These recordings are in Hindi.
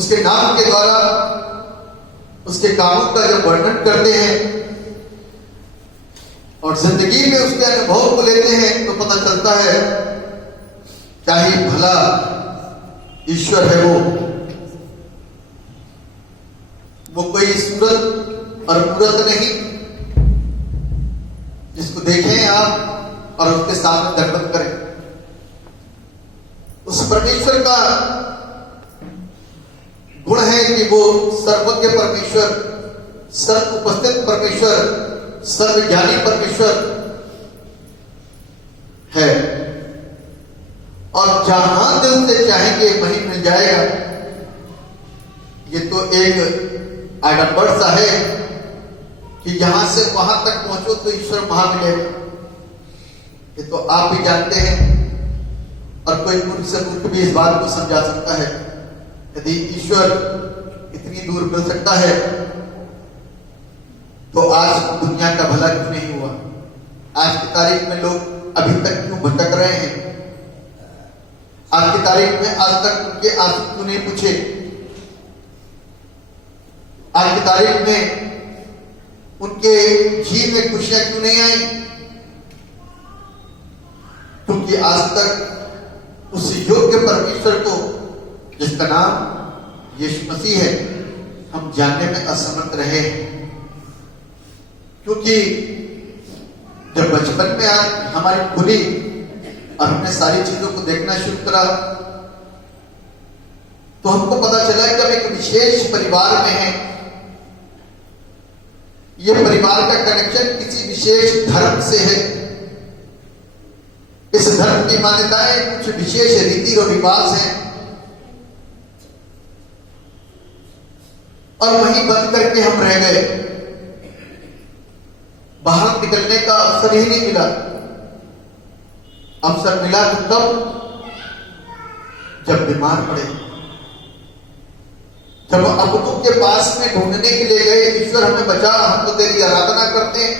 उसके नाम के द्वारा उसके कामों का जब वर्णन करते हैं और जिंदगी में उसके अनुभव को लेते हैं तो पता चलता है क्या ही भला ईश्वर है वो कोई सूरत और मूरत नहीं जिसको देखें आप और उसके सामने दंडवत करें। उस परमेश्वर का गुण है कि वो सर्वज्ञ परमेश्वर, सर्व उपस्थित परमेश्वर, सर्वज्ञानी परमेश्वर है और जहां दिल से चाहेंगे वहीं मिल जाएगा। ये तो एक आडंबर सा है कि यहां से वहां तक पहुंचो तो ईश्वर वहां मिलेगा। ये तो आप भी जानते हैं और कोई मूर्ख से मूर्ख भी इस बात को समझा सकता है। यदि ईश्वर इतनी दूर मिल सकता है तो आज दुनिया का भला क्यों नहीं हुआ? आज की तारीख में लोग अभी तक क्यों भटक रहे हैं? आज की तारीख में आज तक उनके आंसू क्यों नहीं पूछे? आज की तारीख में उनके जी में खुशियां क्यों नहीं आई? क्योंकि आज तक उस योग्य परमेश्वर को जिसका नाम यीशु मसीह है हम जानने में असमर्थ रहे। क्योंकि जब बचपन में हमारी खुली और हमने सारी चीजों को देखना शुरू करा तो हमको पता चला कि हम एक विशेष परिवार में हैं। यह परिवार का कनेक्शन किसी विशेष धर्म से है। इस धर्म की मान्यताएं कुछ विशेष रीति और रिवाज हैं और वहीं बंद करके हम रह गए। बाहर निकलने का अवसर ही नहीं मिला। अवसर मिला तो तब जब बीमार पड़े, जब अपनों के पास में ढूंढने के लिए गए, ईश्वर हमें बचा, हम तो तेरी आराधना करते हैं।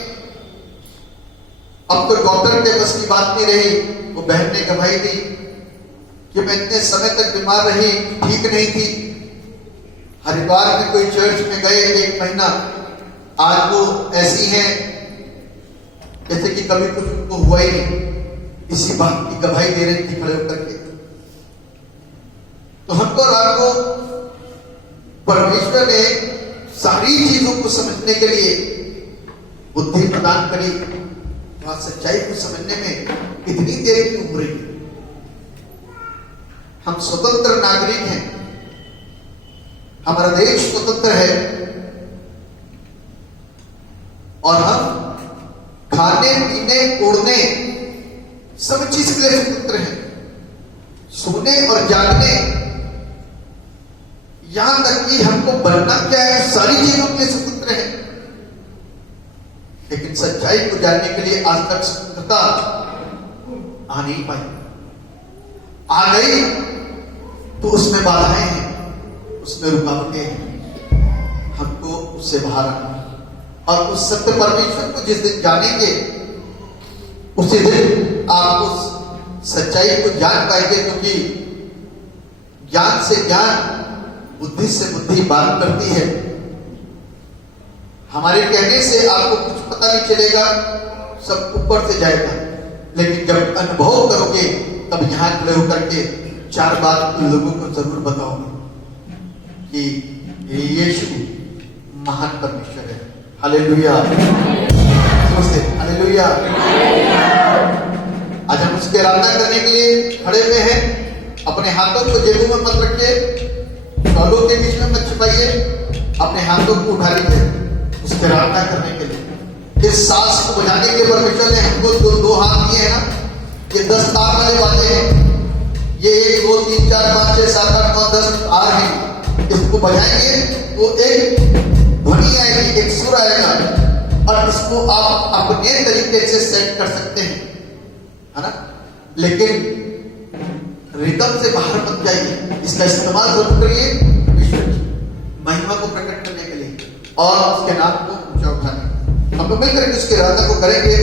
अब तो डॉक्टर के बस की बात नहीं रही। वो बहन ने गवाही दी कि मैं इतने समय तक बीमार रही, ठीक नहीं थी। हरिद्वार में कोई चर्च में गए 1 महीना, आज वो ऐसी हैं जैसे कि कभी कुछ उनको हुआ ही नहीं। इसी बात की गवाही दे रही थी खड़े होकर के। तो हमको और आपको परमेश्वर ने सारी चीजों को समझने के लिए बुद्धि प्रदान करी। वहां सच्चाई को समझने में इतनी देर क्यों हो रही? हम स्वतंत्र नागरिक हैं, हमारा देश स्वतंत्र है और हम खाने पीने ओढ़ने सब चीज के लिए स्वतंत्र हैं। सोने और जागने, यहां तक कि हमको बनना क्या है, सारी चीजों के लिए स्वतंत्र है। लेकिन सच्चाई को जानने के लिए आज तक स्वतंत्रता आ नहीं पाई। आ गई तो उसमें बाधाएं हैं, उसमें रुकावटें हैं। हमको उससे बाहर आना और उस सत्य परमेश्वर को जिस दिन जानेंगे उसी दिन आप उस सच्चाई को जान पाएंगे। क्योंकि ज्ञान से ज्ञान, बुद्धि से बुद्धि बात करती है। हमारे कहने से आपको कुछ पता नहीं चलेगा, सब ऊपर से जाएगा। लेकिन जब अनुभव करोगे तब यहां खड़े होकर के 4 बात लोगों को जरूर बताओगे कि यीशु महान परमेश्वर है। हालेलुया, नमस्ते, हालेलुया। आज हम उसकी आराधना करने के लिए खड़े हुए हैं। अपने हाथों को जेबों में मत रखिए, बालों के बीच में मत छिपाइए, अपने हाथों को उठा लीजिए उसकी आराधना करने के लिए। इस सांस को बजाने के परमेश्वर ने हमको दो हाथ दिए हैं ना, ये 10 तार वाले बातें हैं। ये 1 2 3 4 5 6 7 8 9 10 तार हैं। इसको बजाएंगे तो एक ध्वनि आएगी, एक सुर आएगा और इसको आप अपने तरीके से सेट कर सकते हैं, है ना। लेकिन रिदम से बाहर मत जाइए। इसका इस्तेमाल जरूर करिए ईश्वर की महिमा को प्रकट करने के लिए और उसके नाम को ऊंचा उठाने। हम लोग मिलकर उसकी आराधना को करेंगे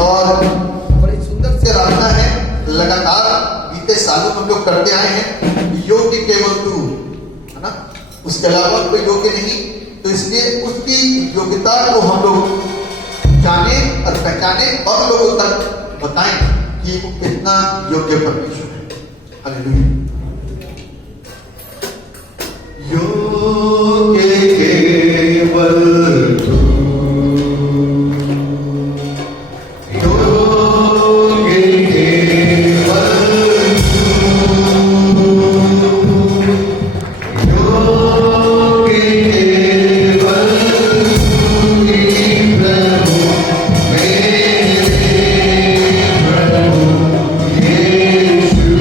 और बड़ी सुंदर सी आराधना है। लगातार बीते सालों हम लोग करते आए हैं। योग्य केवल तू, है ना। उसके अलावा कोई योग्य नहीं। तो इसलिए उसकी योग्यता को हम लोग जाने और पहचाने और लोगों तक बताएं कि वो कितना योग्य परमेश्वर है। हालेलुया। योग्य केवल तू, योग्य केवल तू, योग्य केवल तू ही प्रभु, मेरे प्रभु यीशु।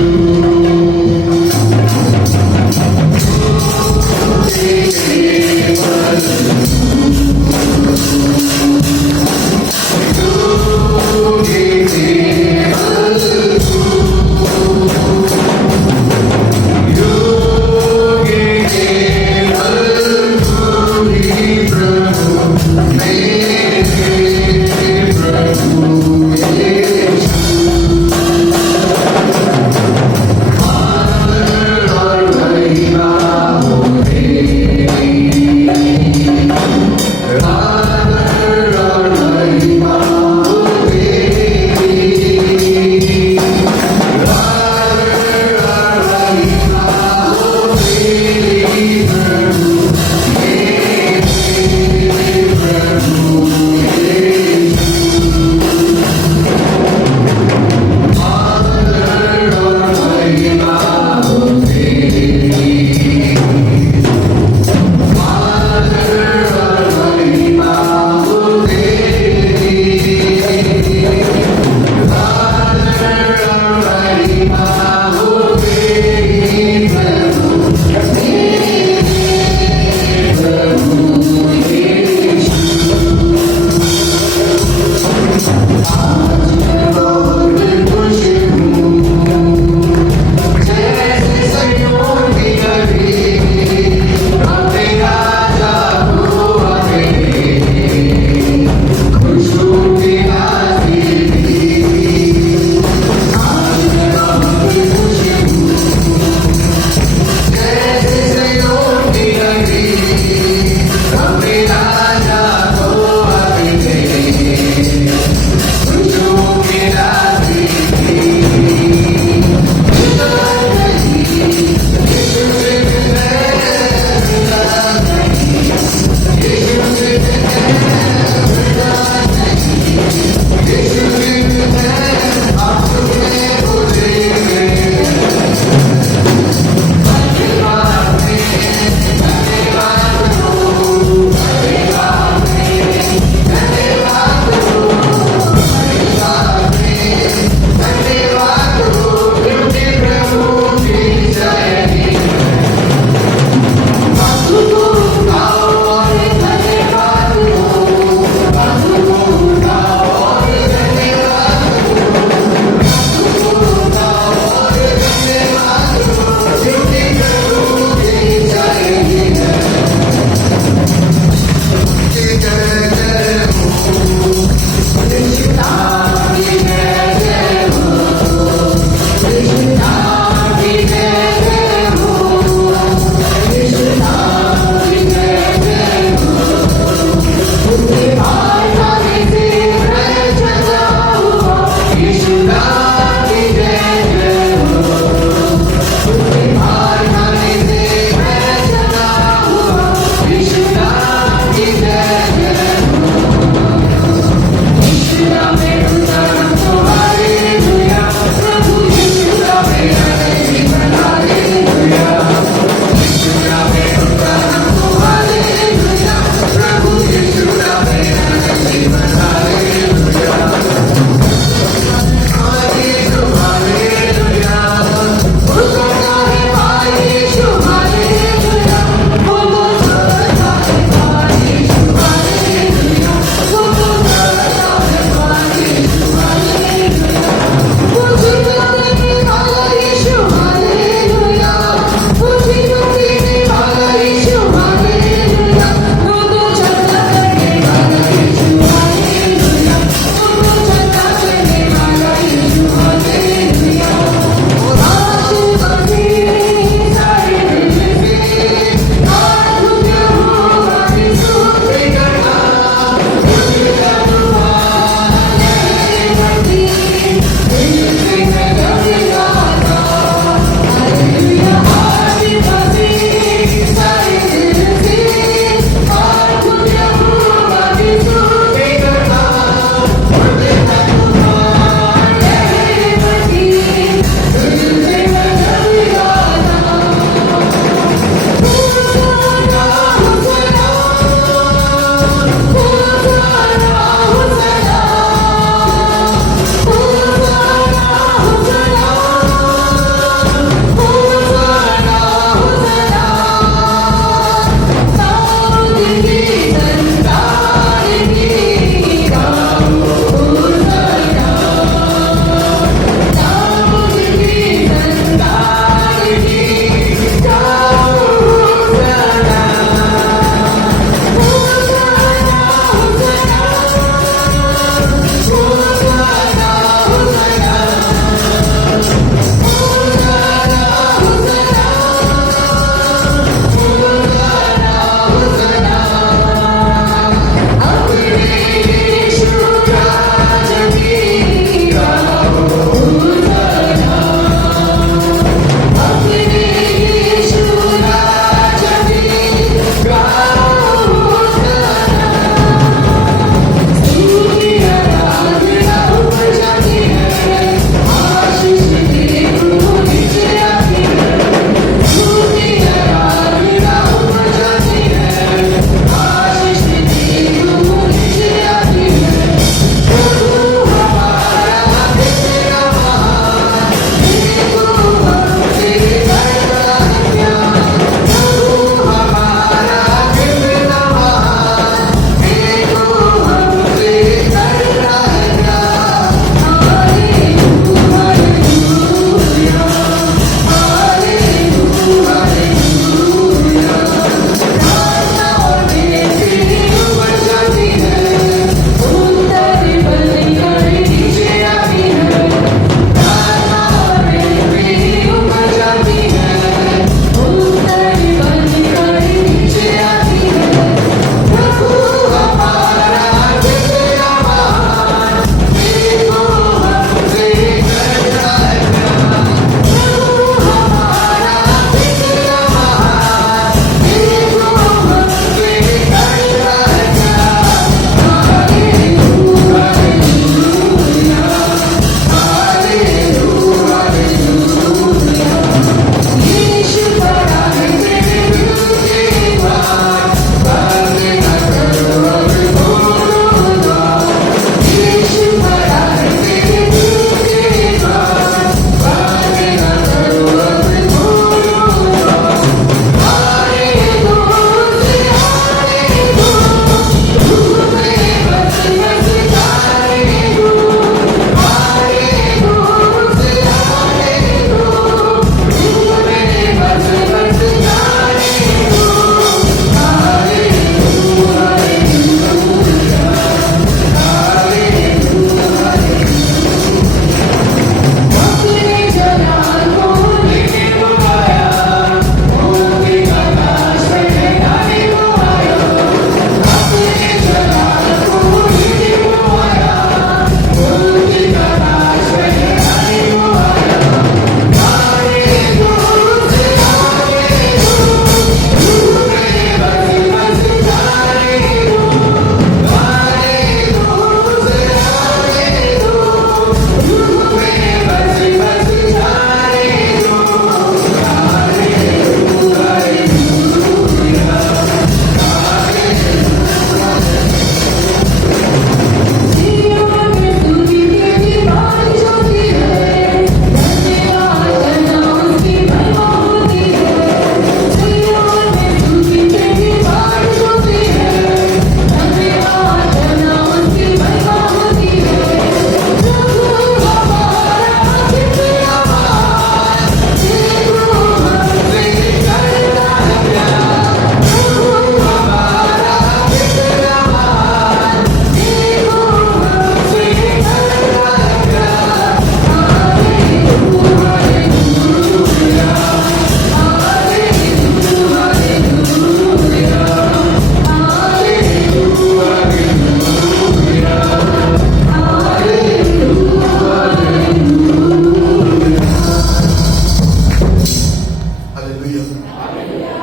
हालेलुया।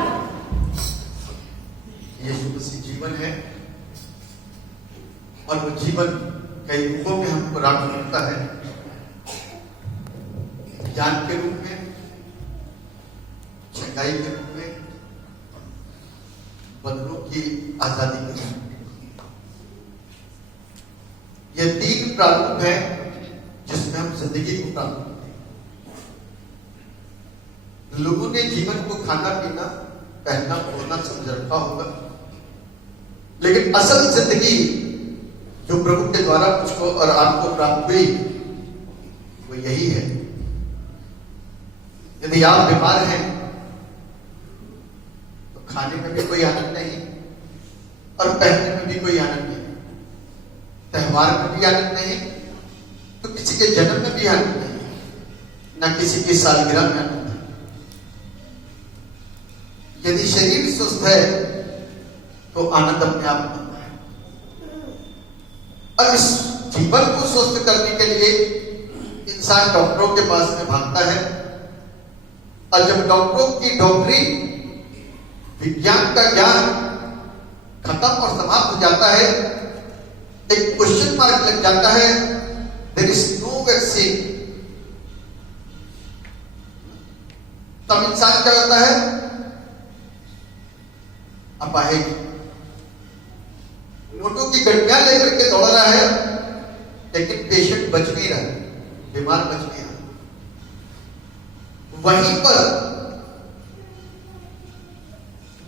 यीशु मसीह जीवन है और वो जीवन कई रूपों में हमको प्राप्त करता है, ज्ञान के रूप में, चंगाई के रूप में, बंधनों की आजादी के रूप में। ये तीन प्रारूप है जिसमें हम जिंदगी को प्राप्त करते हैं। लोगों ने जीवन को खाना पीना पहनना बोलना समझ रखा होगा, लेकिन असल जिंदगी जो प्रभु के द्वारा मुझको और आपको प्राप्त हुई वो यही है। यदि आप बीमार हैं तो खाने में भी कोई आनंद नहीं और पहनने में भी कोई आनंद नहीं, त्योहार में भी आनंद नहीं तो किसी के जन्म में भी आनंद नहीं, ना किसी की सालगिरह में आनंद नहीं। यदि शरीर स्वस्थ है तो आनंद अपने आप बनता है। और इस जीवन को स्वस्थ करने के लिए इंसान डॉक्टरों के पास में भागता है, और जब डॉक्टरों की डॉक्टरी विज्ञान का ज्ञान खत्म और समाप्त हो जाता है, एक क्वेश्चन मार्क लग जाता है, देयर इज नो वैक्सीन, तब इंसान क्या करता है? अपाहिज नोटों की गड्ढियां लेकर के दौड़ रहा है, लेकिन पेशेंट बच नहीं रहा, बीमार बच नहीं रहा।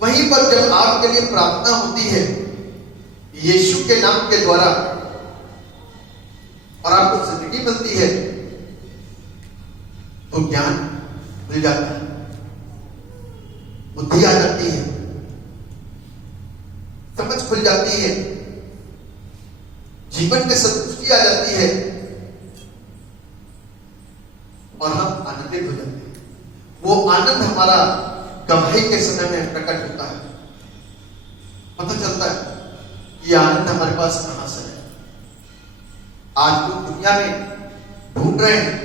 वहीं पर जब आपके लिए प्रार्थना होती है यीशु के नाम के द्वारा और आपको जिंदगी मिलती है, तो ज्ञान मिल जाता है, बुद्धि आ जाती है, समझ खुल जाती है, जीवन में संतुष्टि आ जाती है और हम आनंदित हो जाते हैं। वो आनंद हमारा गवाही के समय में प्रकट होता है, पता चलता है ये आनंद हमारे पास कहां से है। आज लोग दुनिया में ढूंढ रहे हैं,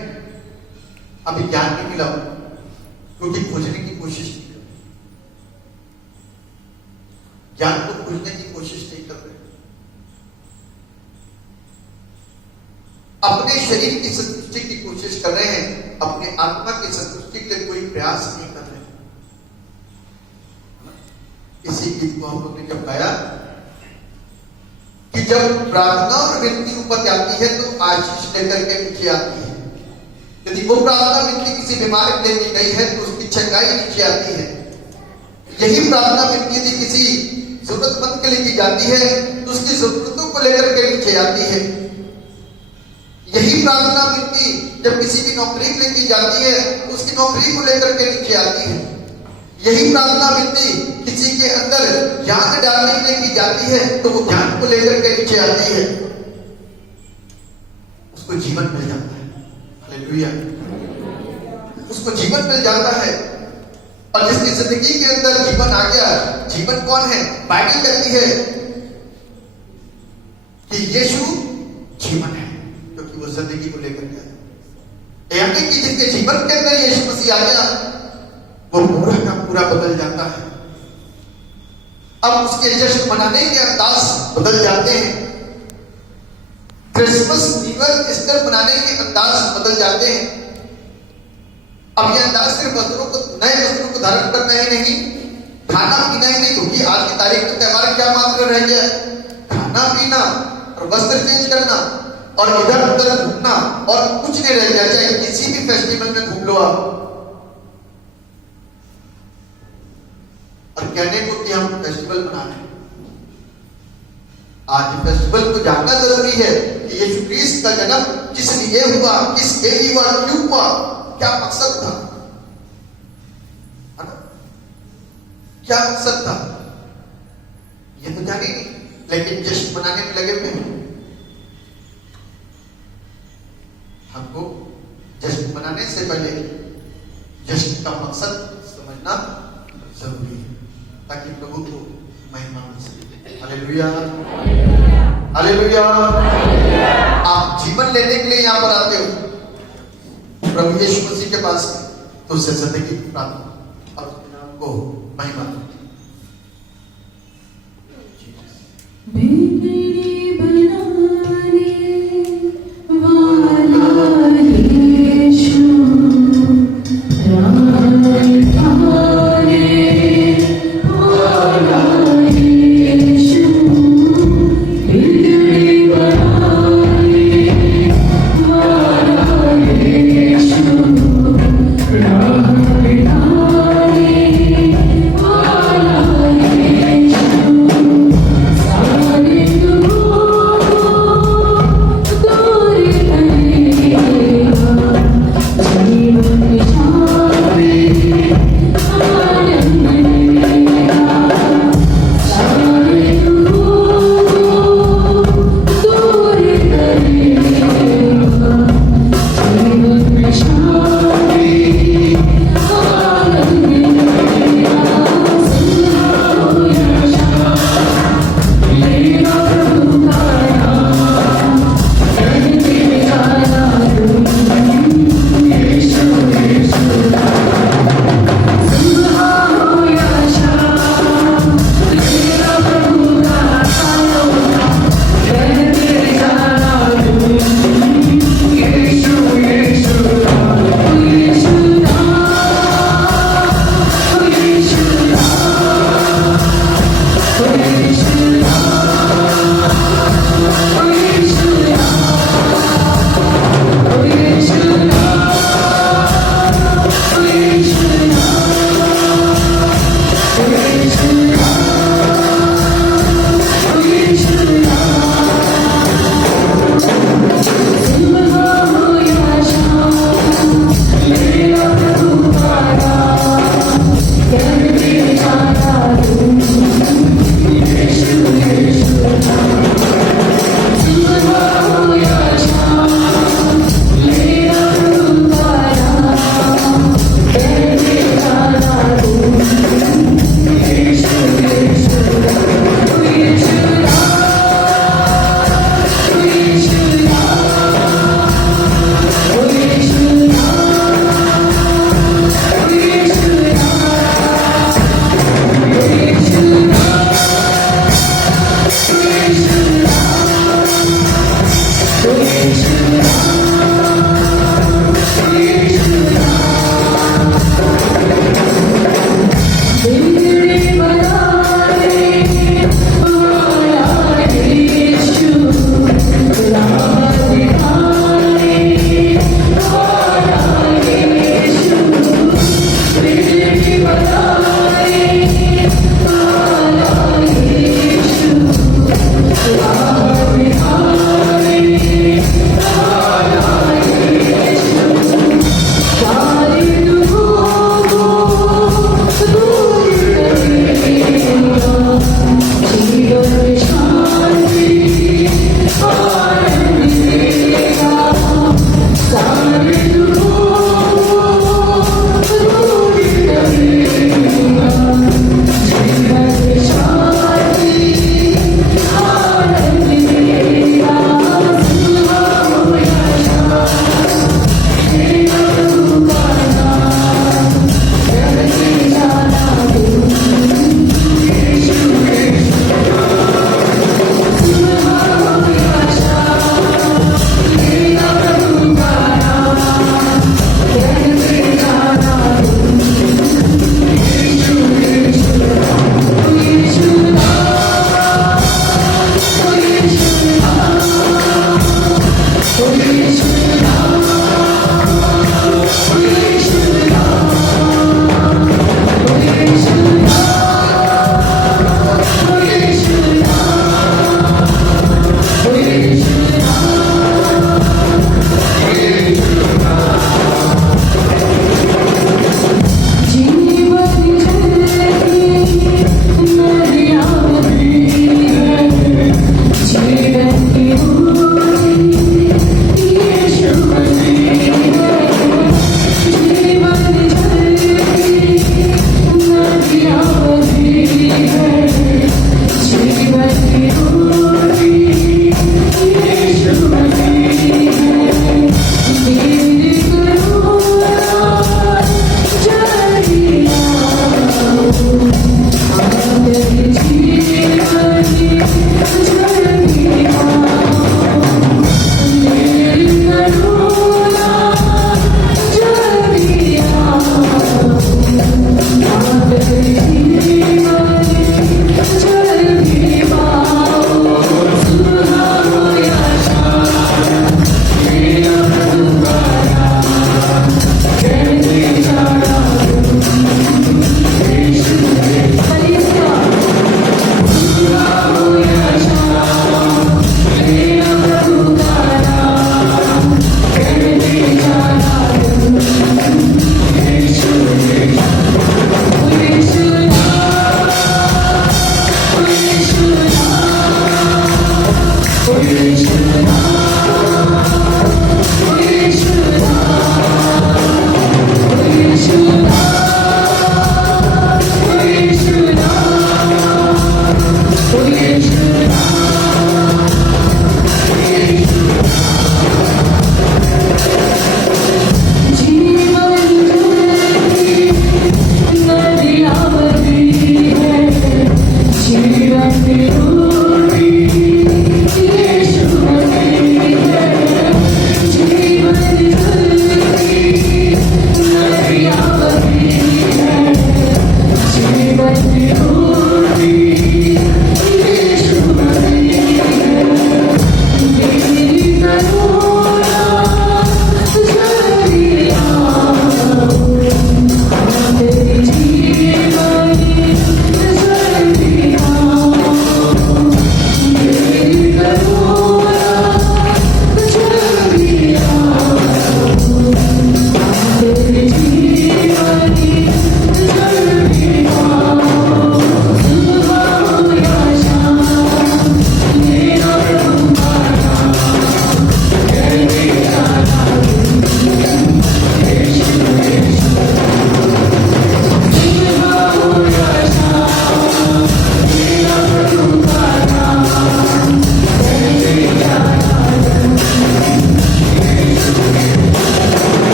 अभी ज्ञान नहीं मिला क्योंकि खोजने की कोशिश नहीं कर रहे, ज्ञान को खोजने की कोशिश नहीं कर रहे, अपने शरीर की संतुष्टि की कोशिश कर रहे हैं, अपने आत्मा की संतुष्टि के लिए कोई प्रयास नहीं कर रहे। इसी गीत को हम लोग ने जब गाया कि जब प्रार्थना और विनती ऊपर जाती है तो आशीष लेकर के नीचे आती है। यदि वो प्रार्थना विनती किसी बीमार के लिए गई है तो उसकी चंगाई नीचे आती है। यही प्रार्थना विनती यदि किसी जरूरतमंद के लिए की जाती है तो उसकी जरूरतों को लेकर के नीचे आती है। यही प्रार्थना विनती जब किसी की नौकरी के लिए की जाती है तो उसकी नौकरी को लेकर के नीचे आती है। यही प्रार्थना विनती किसी के अंदर ज्ञान डालने के लिए की जाती है तो वो ज्ञान को लेकर के नीचे आती है, उसको जीवन मिल जाता है। हालेलुया, उसको जीवन मिल जाता है। और जिसकी जिंदगी के अंदर जीवन आ गया, जीवन कौन है? बाइबल कहती है कि यीशु जीवन है, क्योंकि वो जिंदगी को लेकर गया, यानी कि जिसके जीवन के अंदर यीशु मसीह आ गया वो पूरा का पूरा बदल जाता है। अब उसके जश्न मनाने के अंदाज बदल जाते हैं, क्रिसमस न्यू ईयर ईस्टर मनाने के अंदाज बदल जाते हैं। अब ये अंदाज सिर्फ नए वस्त्रों को धारण करना ही नहीं, खाना पीना ही नहीं, क्योंकि आज की तारीख में त्योहार क्या मात्र रह गया है? खाना पीना और वस्त्र चेंज करना और इधर उधर घूमना और कुछ नहीं रह गया। चाहे किसी भी फेस्टिवल में घूम लो आप, और कहने को कि हम फेस्टिवल मना रहे हैं। आज फेस्टिवल को जानना जरूरी है कि यीशु क्रिस्ट का जन्म किस लिए हुआ, किस के लिए हुआ, क्यों हुआ, क्या मकसद था, है ना? क्या मकसद था ये तो जाने नहीं, लेकिन जश्न मनाने में लगे हुए हैं। हमको जश्न मनाने से पहले जश्न का मकसद समझना जरूरी है ताकि प्रभु को महिमा मिल सके। Hallelujah, hallelujah. आप जीवन लेने के लिए यहां पर आते हो प्रभु यीशु मसीह के पास, तो उससे जिंदगी प्राप्त और उसके नाम को महिमा दो। बिगड़ी बनाने वाला यीशु, राह दिखाने वाला यीशु, बिगड़ी बनाने वाला यीशु, राह दिखाने वाला यीशु, सारे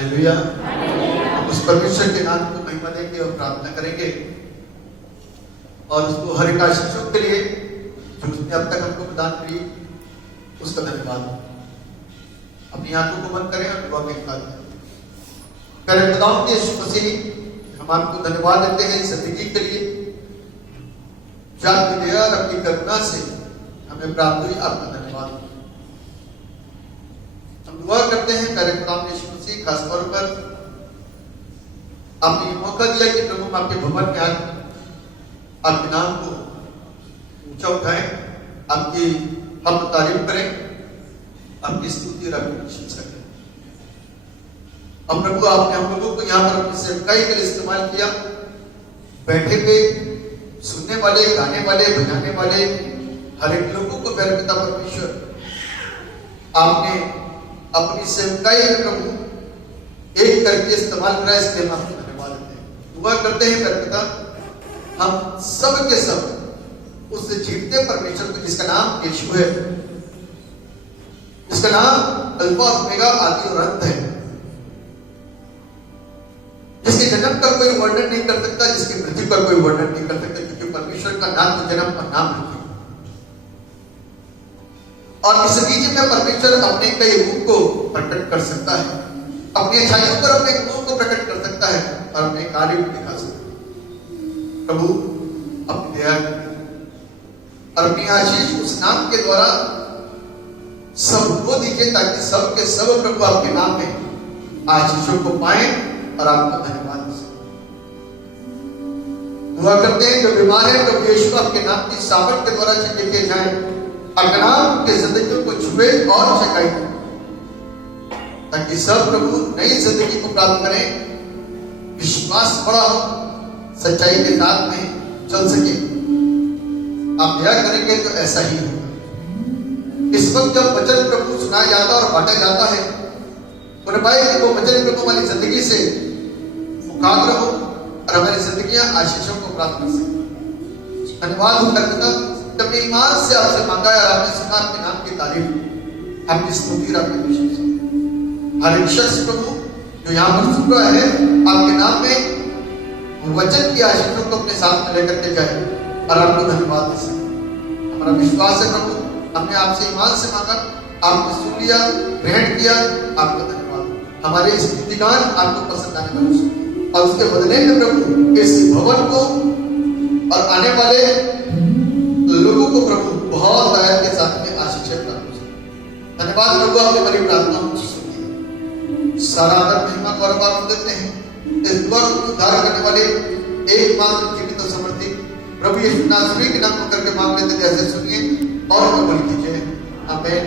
हालेलुया। हम उस परमेश्वर के नाम को महिमा देंगे और प्रार्थना करेंगे और उसको हर एक आशीषों के लिए जो उसने अब तक हमको प्रदान की उसका धन्यवाद। अपनी आंखों को बंद करें और दुआ के निकाल दें। पहले खुदावंद यीशु मसीह हम आपको धन्यवाद देते हैं जिंदगी के लिए जो आपकी दया और अपनी करुणा से हमें प्राप्त हुई। आपका धन्यवाद। हम दुआ करते हैं पहले खुदावंद यीशु मसीह खास तौर पर आपने मौका दिया कि प्रभु हम आपके भवन में आकर आपके नाम को ऊंचा उठाएं, आपकी हम तारीफ करें, आपकी स्तुति और आपकी प्रशंसा करें। अब प्रभु आपने हम लोगों को यहाँ पर अपनी सेवकाई के लिए इस्तेमाल किया। बैठे हुए सुनने वाले, गाने वाले, बजाने वाले हर एक लोगों को प्यारे पिता परमेश्वर आपने अपनी सेवकाई में प्रभु एक करके इस्तेमाल करा। इसके हम आपको धन्यवाद देते हैं। दुआ करते हैं प्यारे पिता हम सब के सब उस जीवते परमेश्वर को जिसका नाम यीशु है, जिसका नाम अल्फा ओमेगा आदि और अंत है, जिसके जन्म का कोई वर्णन नहीं कर सकता, जिसकी मृत्यु का कोई वर्णन नहीं कर सकता, क्योंकि परमेश्वर का नाम तो जन्म और नाम मृत्यु। और इस बीच में परमेश्वर अपने कई रूप को प्रकट कर सकता है, अपनी अच्छाइयों पर अपने गुणों को प्रकट कर सकता है और अपने कार्य को दिखा सकता है। प्रभु अपनी दया और अपनी आशीष उस नाम के द्वारा सबको दीजिए ताकि सब के सब प्रभु आपके नाम में आशीषों को पाए और आपको धन्यवाद दे। दुआ करते हैं जो बीमार है प्रभु यीशु आपके नाम की सामर्थ के द्वारा चंगे किए जाए, आपका नाम के जिंदगियों को छुए और चकाई ताकि सब प्रभु नई जिंदगी को प्राप्त करें, विश्वास बड़ा हो, सच्चाई के साथ में चल सके। आप दया करेंगे तो ऐसा ही होगा। इस वक्त जब वचन प्रभु सुनाया जाता और बांटा जाता है तो पाए कि वो वचन प्रभु हमारी जिंदगी से मुखाग्र हो और हमारी जिंदगियां आशीषों को प्राप्त कर सके। धन्यवाद हो करता जब ईमान से आपसे मांगा और आपने सुना आपके नाम की तारीफ, आपकी स्तुति और आपकी प्रशंसा। हर एक शख्स प्रभु जो यहाँ पर सुन रहा है आपके नाम में वचन की आशीषों को अपने साथ में लेकर के जाए और आपको धन्यवाद दे सके। हमारा विश्वास है प्रभु हमने आपसे ईमान से मांगा, आपने सुन लिया, ग्रहण किया, आपका धन्यवाद। हमारे इस स्तुतिगान आपको पसंद आने वाले और उसके बदले में प्रभु इस भवन को और आने वाले लोगों को प्रभु बहुत दया के साथ में आशीष प्राप्त हो। धन्यवाद प्रभु आपने हमारी प्रार्थना सुनी। सारा आदर महिमा गौरव आपको देते हैं। इस दुआ को उद्धार करने वाले एकमात्र जीवित और समर्थित प्रभु यीशु नासरी के नाम को करके मांग लेते जैसे सुनिए और कबूल कीजिए। आमीन।